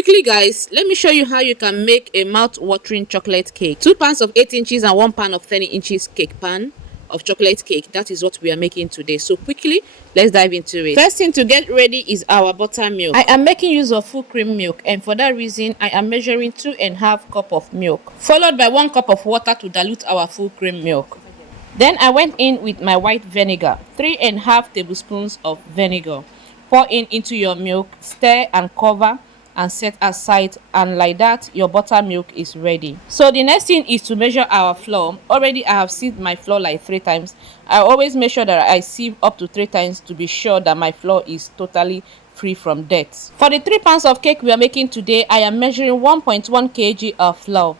Quickly guys, let me show you how you can make a mouth-watering chocolate cake. 2 pans of 8 inches and 1 pan of 30 inches cake pan of chocolate cake. That is what we are making today. So quickly, let's dive into it. First thing to get ready is our buttermilk. I am making use of full cream milk, and for that reason I am measuring 2.5 cup of milk, followed by 1 cup of water to dilute our full cream milk. Then I went in with my white vinegar, 3.5 tablespoons of vinegar. Pour into your milk, stir and cover and set aside, and like that your buttermilk is ready. So the next thing is to measure our flour. Already I have sieved my flour like 3 times. I always make sure that I sieve up to 3 times to be sure that my flour is totally free from dirt. For the 3 pounds of cake we are making today, I am measuring 1.1 kg of flour.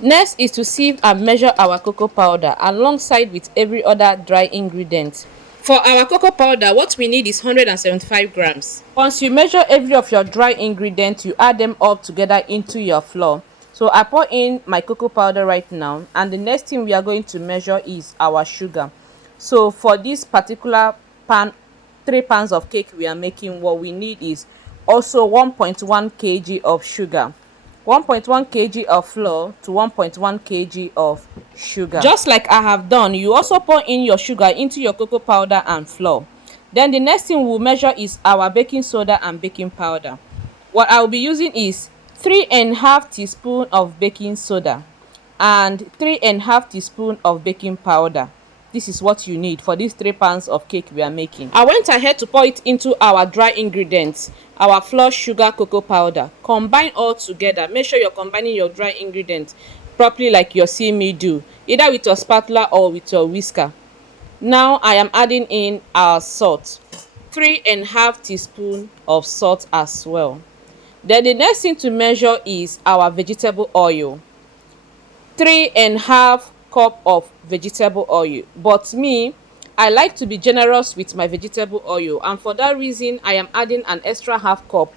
Next is to sieve and measure our cocoa powder alongside with every other dry ingredient. For our cocoa powder, what we need is 175 grams. Once you measure every of your dry ingredients, you add them all together into your flour. So I pour in my cocoa powder right now, and the next thing we are going to measure is our sugar. So for this particular pan, 3 pans of cake we are making, what we need is also 1.1 kg of sugar. 1.1 kg of flour to 1.1 kg of sugar. Just like I have done, you also pour in your sugar into your cocoa powder and flour. Then the next thing we'll measure is our baking soda and baking powder. What I will be using is 3.5 teaspoon of baking soda and 3.5 teaspoon of baking powder. This is what you need for these 3 pans of cake we are making. I went ahead to pour it into our dry ingredients, our flour, sugar, cocoa powder. Combine all together. Make sure you're combining your dry ingredients properly like you're seeing me do, either with your spatula or with your whisker. Now I am adding in our salt, 3.5 teaspoon of salt as well. Then the next thing to measure is our vegetable oil, 3.5 cup of vegetable oil. But me, I like to be generous with my vegetable oil, and for that reason I am adding an extra half cup.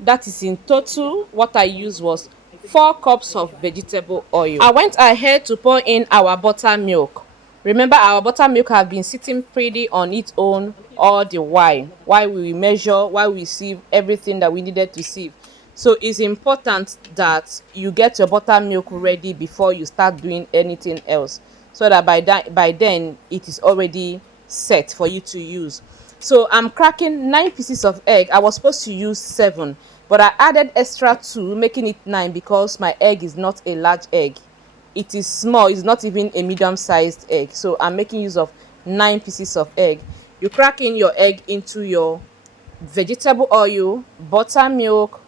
That is in total what I used was 4 cups of vegetable oil. I went ahead to pour in our buttermilk. Remember, our buttermilk have been sitting pretty on its own all the while we measure, while we sieve everything that we needed to sieve. So it's important that you get your buttermilk ready before you start doing anything else, so that by then it is already set for you to use. So I'm cracking 9 pieces of egg. I was supposed to use 7, but I added extra 2, making it 9, because my egg is not a large egg. It is small. It's not even a medium-sized egg. So I'm making use of 9 pieces of egg. You crack in your egg into your vegetable oil, buttermilk,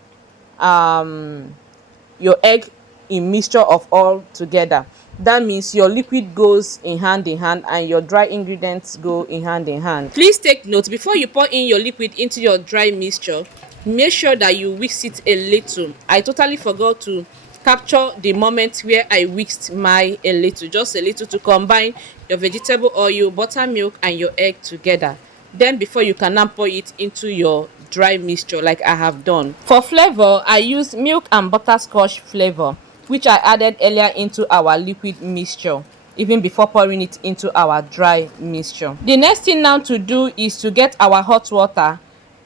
your egg in mixture of all together. That means your liquid goes in hand and your dry ingredients go in hand. Please take note, before you pour in your liquid into your dry mixture, make sure that you whisk it a little. I totally forgot to capture the moment where I whisked my a little, just a little, to combine your vegetable oil, buttermilk and your egg together. Then before you can now pour it into your dry mixture like I have done. For flavor, I used milk and butterscotch flavor, which I added earlier into our liquid mixture, even before pouring it into our dry mixture. The next thing now to do is to get our hot water.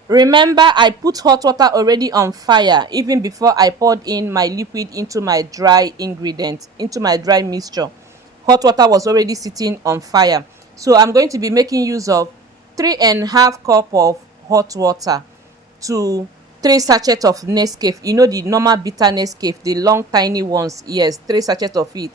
Remember, I put hot water already on fire even before I poured in my liquid into my dry ingredients, into my dry mixture. Hot water was already sitting on fire. So I'm going to be making use of 3.5 cup of hot water to 3 sachets of Nescafe. You know, the normal bitter Nescafe, the long tiny ones. Yes, 3 sachets of it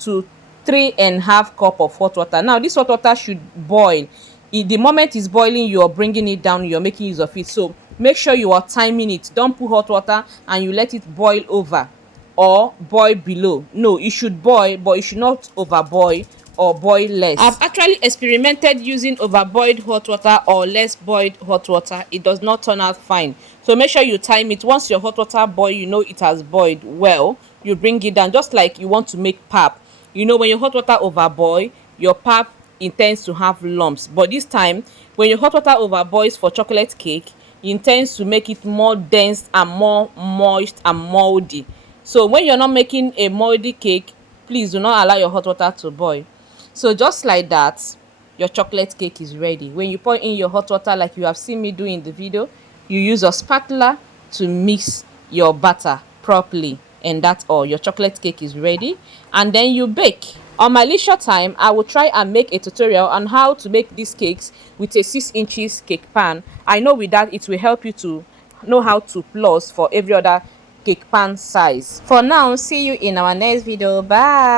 to 3.5 cup of hot water. Now this hot water should boil. The moment it's boiling, you're bringing it down, you're making use of it. So make sure you are timing it. Don't put hot water and you let it boil over or boil below. No, it should boil, but it should not overboil or boil less. I've actually experimented using overboiled hot water or less boiled hot water. It does not turn out fine. So make sure you time it. Once your hot water boil, you know it has boiled well, you bring it down, just like you want to make pap. You know, when your hot water overboil, your pap intends to have lumps. But this time, when your hot water overboils for chocolate cake, it intends to make it more dense and more moist and moldy. So when you're not making a moldy cake, please do not allow your hot water to boil. So just like that, your chocolate cake is ready. When you pour in your hot water like you have seen me do in the video, you use a spatula to mix your batter properly, and that's all. Your chocolate cake is ready, and then you bake. On my leisure time, I will try and make a tutorial on how to make these cakes with a 6 inches cake pan. I know with that it will help you to know how to plus for every other cake pan size. For now, see you in our next video. Bye.